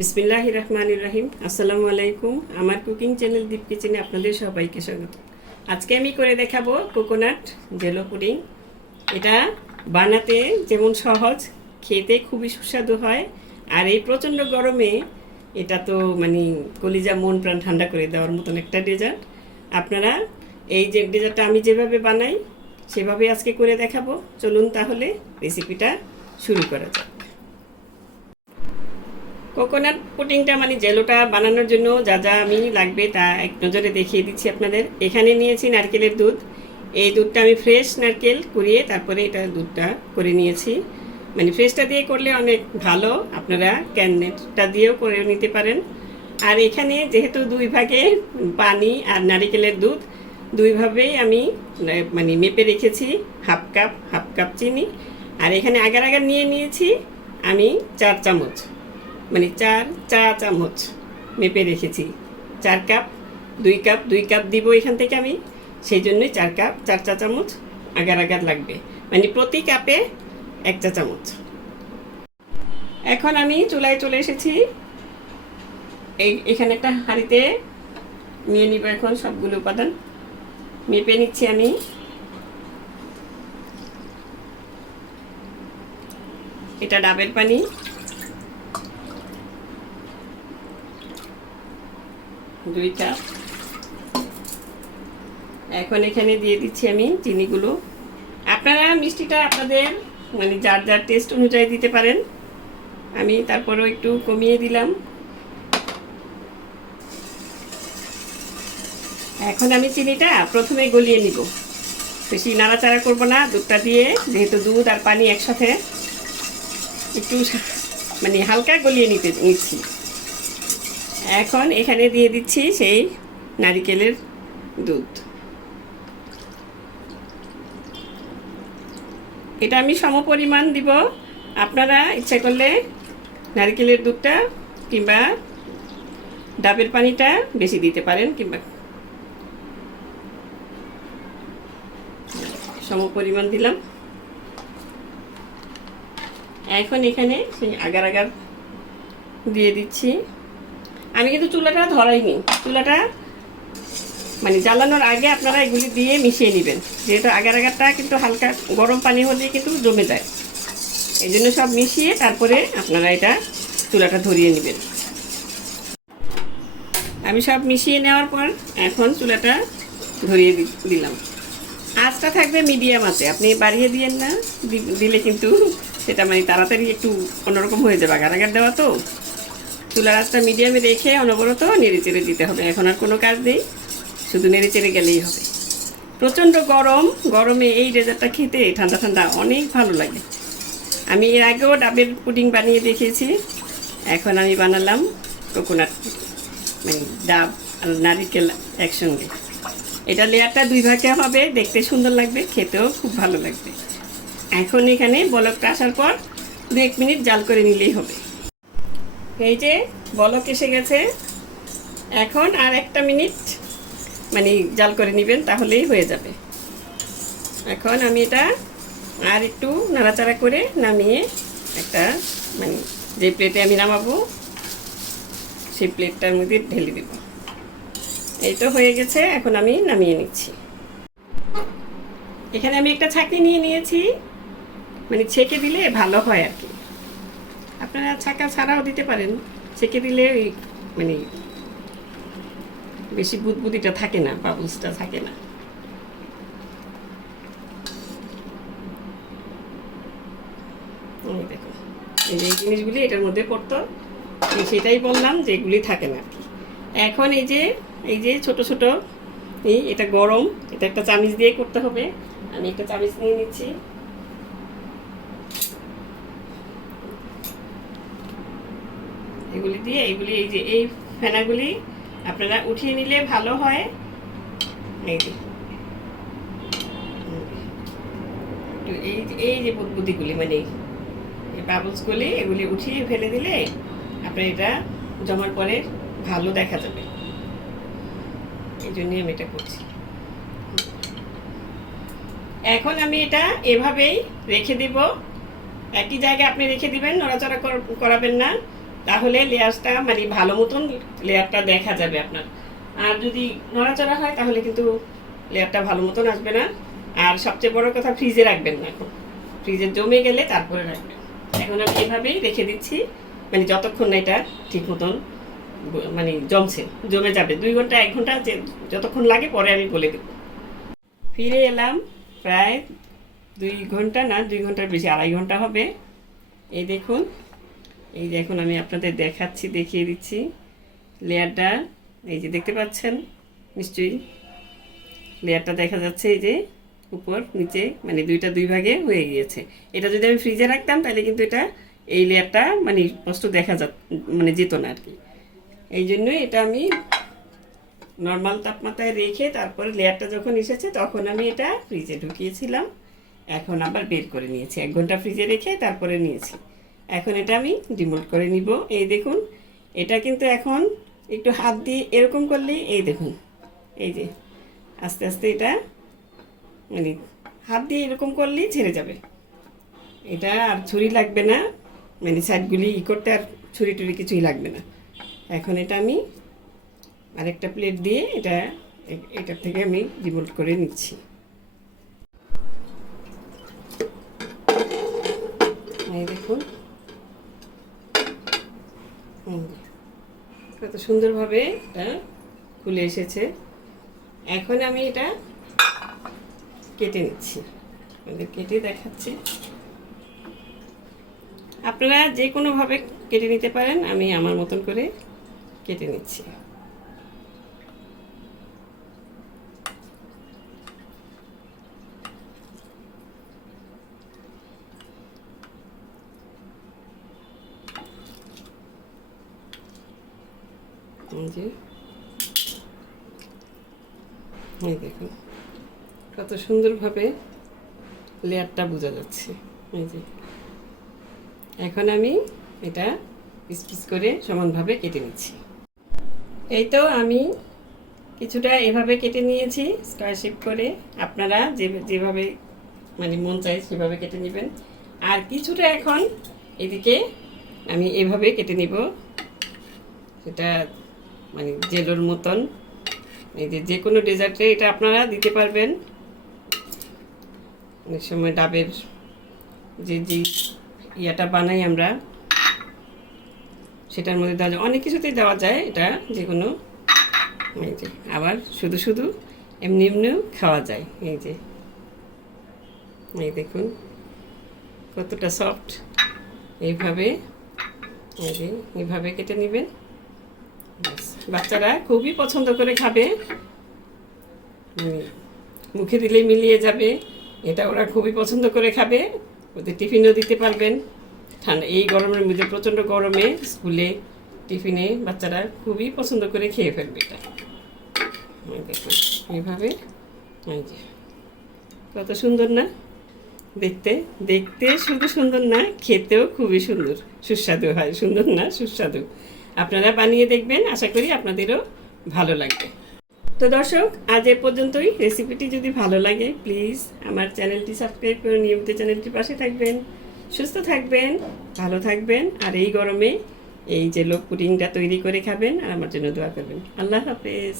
বিসমিল্লাহির রহমানির রহিম। আসসালামু আলাইকুম। আমার কুকিং চ্যানেল দীপ কিচেনে আপনাদের সবাইকে স্বাগত। আজকে আমি করে দেখাবো কোকোনাট জেলো পুডিং। এটা বানাতে যেমন সহজ, খেতে খুবই সুস্বাদু হয়। আর এই প্রচণ্ড গরমে এটা তো কলিজা মন প্রাণ ঠান্ডা করে দেওয়ার মতন একটা ডেজার্ট। আপনারা এই যে ডেজার্টটা আমি যেভাবে বানাই সেভাবে আজকে করে দেখাবো। চলুন তাহলে রেসিপিটা শুরু করা যাক। কোকোনাট পুডিংটা জেলোটা বানানোর জন্য যা যা আমি লাগবে তা এক নজরে দেখিয়ে দিচ্ছি আপনাদের। এখানে নিয়েছি নারকেলের দুধ। এই দুধটা আমি ফ্রেশ নারকেল কুড়িয়ে তারপরে এটা দুধটা করে নিয়েছি। ফ্রেশটা দিয়ে করলে অনেক ভালো, আপনারা ক্যানেটটা দিয়েও করে নিতে পারেন। আর এখানে যেহেতু দুই ভাগে পানি আর নারকেলের দুধ দুইভাবেই আমি মেপে রেখেছি। হাফ কাপ চিনি। আর এখানে আগার নিয়ে নিয়েছি আমি 4 চামচ, 4 চা চামচ মেপে রেখেছি। 4 কাপ 2 কাপ দিব এখান থেকে আমি, সেই জন্যই 4 চা চামচ আগার লাগবে। প্রতি কাপে 1 চা চামচ। এখন আমি চুলায় চলে এসেছি। এখানে একটা হাঁড়িতে নিয়ে নিব এখন সবগুলো উপাদান। মেপে নিচ্ছি আমি। এটা ডাবের পানি, 2 কাপ। এখন এখানে দিয়ে দিচ্ছি আমি চিনিগুলো। আপনারা মিষ্টিটা আপনাদের যার যার টেস্ট অনুযায়ী দিতে পারেন। আমি তারপরেও একটু কমিয়ে দিলাম। এখন আমি চিনিটা প্রথমে গলিয়ে নিব, বেশি নাড়াচাড়া করব না। দুধটা দিয়ে, যেহেতু দুধ আর পানি একসাথে, একটু হালকা গলিয়ে নিচ্ছি। এখন এখানে দিয়ে দিচ্ছি সেই নারকেলের দুধ। এটা আমি সমপরিমাণ দিব। আপনারা ইচ্ছা করলে নারকেলের দুধটা কিংবা ডাবের পানিটা বেশি দিতে পারেন, কিংবা সমপরিমাণ দিলাম। এখন এখানে সেই আগার দিয়ে দিচ্ছি। আমি কিন্তু চুলাটা ধরাইনি। চুলাটা জ্বালানোর আগে আপনারা এগুলি দিয়ে মিশিয়ে নেবেন, যেহেতু আগারটা কিন্তু হালকা গরম পানি হলে কিন্তু জমে যায়। এই জন্য সব মিশিয়ে তারপরে আপনারা এটা চুলাটা ধরিয়ে নেবেন। আমি সব মিশিয়ে নেওয়ার পর এখন চুলাটা ধরিয়ে দিলাম। আঁচটা থাকবে মিডিয়াম আঁচে, আপনি বাড়িয়ে দিয়েন না, দিলে কিন্তু সেটা তাড়াতাড়ি একটু অন্যরকম হয়ে যাবে। আগার দেওয়া তো, চুলার আঁচটা মিডিয়ামে রেখে অনবরত নেড়ে চেড়ে দিতে হবে। এখন আর কোনো কাজ নেই, শুধু নেড়ে চেড়ে গেলেই হবে। প্রচণ্ড গরমে এই ডেজার্টটা খেতে ঠান্ডা ঠান্ডা অনেক ভালো লাগে। আমি এর আগেও ডাবের পুডিং বানিয়ে দেখিয়েছি। এখন আমি বানালাম কোকোনাট, ডাব আর নারিকেল একসঙ্গে। এটা লেয়ারটা 2 ভাগে হবে, দেখতে সুন্দর লাগবে, খেতেও খুব ভালো লাগবে। এখন এখানে বলকটা আসার পর 2-1 মিনিট জাল করে নিলেই হবে। এই যে বলক এসে গেছে। এখন আর 1 মিনিট জাল করে নেবেন, তাহলেই হয়ে যাবে। এখন আমি এটা আর একটু নাড়াচাড়া করে নামিয়ে একটা যে প্লেটে আমি নামাবো সেই প্লেটটার মধ্যে ঢেলে দেব। এই তো হয়ে গেছে। এখন আমি নামিয়ে নিচ্ছি। এখানে আমি একটা ছাঁকনি নিয়ে নিয়েছি, ছেঁকে দিলে ভালো হয় আর কি। আপনারা ছাঁকা ছাড়াও দিতে পারেন। ছেঁকে দিলে বেশি বুদবুদিটা থাকে না, বাবলসটা থাকে না। দেখো, এই যে জিনিসগুলি এটার মধ্যে পড়তো, সেটাই বললাম যে এগুলি থাকে না আর কি। এখন এই যে ছোট ছোট এটা গরম, এটা একটা চামিচ দিয়ে করতে হবে। আমি একটা চামিচ নিয়ে নিচ্ছি। এগুলি দিয়ে এই যে এই ফেনাগুলি আপনারা উঠিয়ে নিলে ভালো হয়। এই যে বুদবুদিগুলি এই বাবলসগুলি, এগুলি উঠিয়ে ফেলে দিলে আপনার এটা জমার পরে ভালো দেখা যাবে। এই জন্যই আমি এটা করছি। এখন আমি এটা এভাবেই রেখে দিব। একই জায়গায় আপনি রেখে দিবেন, নড়াচড়া করাবেন না। তাহলে লেয়ারটা মানে ভালো মতন লেয়ারটা দেখা যাবে আপনার। আর যদি নড়াচড়া হয় তাহলে কিন্তু লেয়ারটা ভালো মতন আসবে না। আর সবচেয়ে বড় কথা, ফ্রিজে রাখবেন না, এখন ফ্রিজে জমে গেলে তারপরে রাখবেন। এখন আমি এভাবেই রেখে দিচ্ছি, মানে যতক্ষণ না এটা ঠিক মতন মানে জমে যাবে। 2 ঘন্টা 1 ঘন্টা যতক্ষণ লাগে পরে আমি বলে দেব। ফিরে এলাম প্রায় 2 ঘন্টা না, 2 ঘন্টার বেশি, 2.5 ঘন্টা হবে। এই দেখুন, এই যে এখন আমি আপনাদের দেখিয়ে দিচ্ছি লেয়ারটা। এই যে দেখতে পাচ্ছেন নিশ্চয়ই, লেয়ারটা দেখা যাচ্ছে, এই যে উপর নিচে মানে 2 ভাগে হয়ে গিয়েছে। এটা যদি আমি ফ্রিজে রাখতাম তাহলে কিন্তু এটা এই লেয়ারটা মানে স্পষ্ট মানে যেত না আর কি। এই জন্যই এটা আমি নর্মাল তাপমাত্রায় রেখে তারপরে লেয়ারটা যখন এসেছে তখন আমি এটা ফ্রিজে ঢুকিয়েছিলাম। এখন আবার বের করে নিয়েছি, 1 ঘন্টা ফ্রিজে রেখে তারপরে নিয়েছি। এখন এটা আমি ডিমোল্ড করে নিব। এই দেখুন, এটা কিন্তু এখন একটু হাত দিয়ে এরকম করলেই, এই দেখুন, এই যে আস্তে আস্তে এটা মানে হাত দিয়ে এরকম করলেই ছেড়ে যাবে। এটা আর ছুরি লাগবে না, মানে সাইডগুলি করতে আর ছুরি টুরি কিছুই লাগবে না। এখন এটা আমি আরেকটা প্লেট দিয়ে এটার থেকে আমি ডিমোল্ড করে নিচ্ছি। এই দেখুন কত সুন্দরভাবে এটা খুলে এসেছে। এখন আমি এটা কেটে নিচ্ছি, কেটে দেখাচ্ছি। আপনারা যে কোনোভাবে কেটে নিতে পারেন, আমি আমার মতন করে কেটে নিচ্ছি। এই দেখুন কত সুন্দরভাবে লেয়ারটা বোঝা যাচ্ছে। এই যে এখন আমি এটা পিস পিস করে সমানভাবে কেটে নিচ্ছি। এই তো আমি কিছুটা এভাবে কেটে নিয়েছি স্কয়ার শেপ করে। আপনারা যেভাবে মানে মন চায় সেভাবে কেটে নেবেন। আর কিছুটা এখন এদিকে আমি এভাবে কেটে নিব, সেটা মানে জেলোর মতন। এই যে কোনো ডেজার্টে এটা আপনারা দিতে পারবেন। অনেক সময় ডাবের যে ইয়াটা বানাই আমরা, সেটার মধ্যে দেওয়া যায়, অনেক কিছুতেই দেওয়া যায় এটা, যে কোনো। এই যে আবার শুধু এমনি এমনিও খাওয়া যায়। এই যে এই দেখুন কতটা সফট। এইভাবে কেটে নেবেন। বাচ্চারা খুবই পছন্দ করে খাবে, মুখে দিলেই মিলিয়ে যাবে। এটা ওরা খুবই পছন্দ করে খাবে, ওদের টিফিনও দিতে পারবেন। ঠান্ডা এই গরমের মধ্যে, প্রচণ্ড গরমে স্কুলে টিফিনে বাচ্চারা খুবই পছন্দ করে খেয়ে ফেলবে এটা। দেখুন এইভাবে, কত সুন্দর না দেখতে। দেখতে শুধু সুন্দর না, খেতেও খুবই সুস্বাদু হয়। সুন্দর না, সুস্বাদু। আপনারা বানিয়ে দেখবেন, আশা করি আপনাদেরও ভালো লাগবে। তো দর্শক, আজ এ পর্যন্তই। রেসিপিটি যদি ভালো লাগে প্লিজ আমার চ্যানেলটি সাবস্ক্রাইব করে নিয়মিত চ্যানেলটির পাশে থাকবেন। সুস্থ থাকবেন, ভালো থাকবেন। আর এই গরমে এই যে পুডিংটা তৈরি করে খাবেন আর আমার জন্য দোয়া করবেন। আল্লাহ হাফেজ।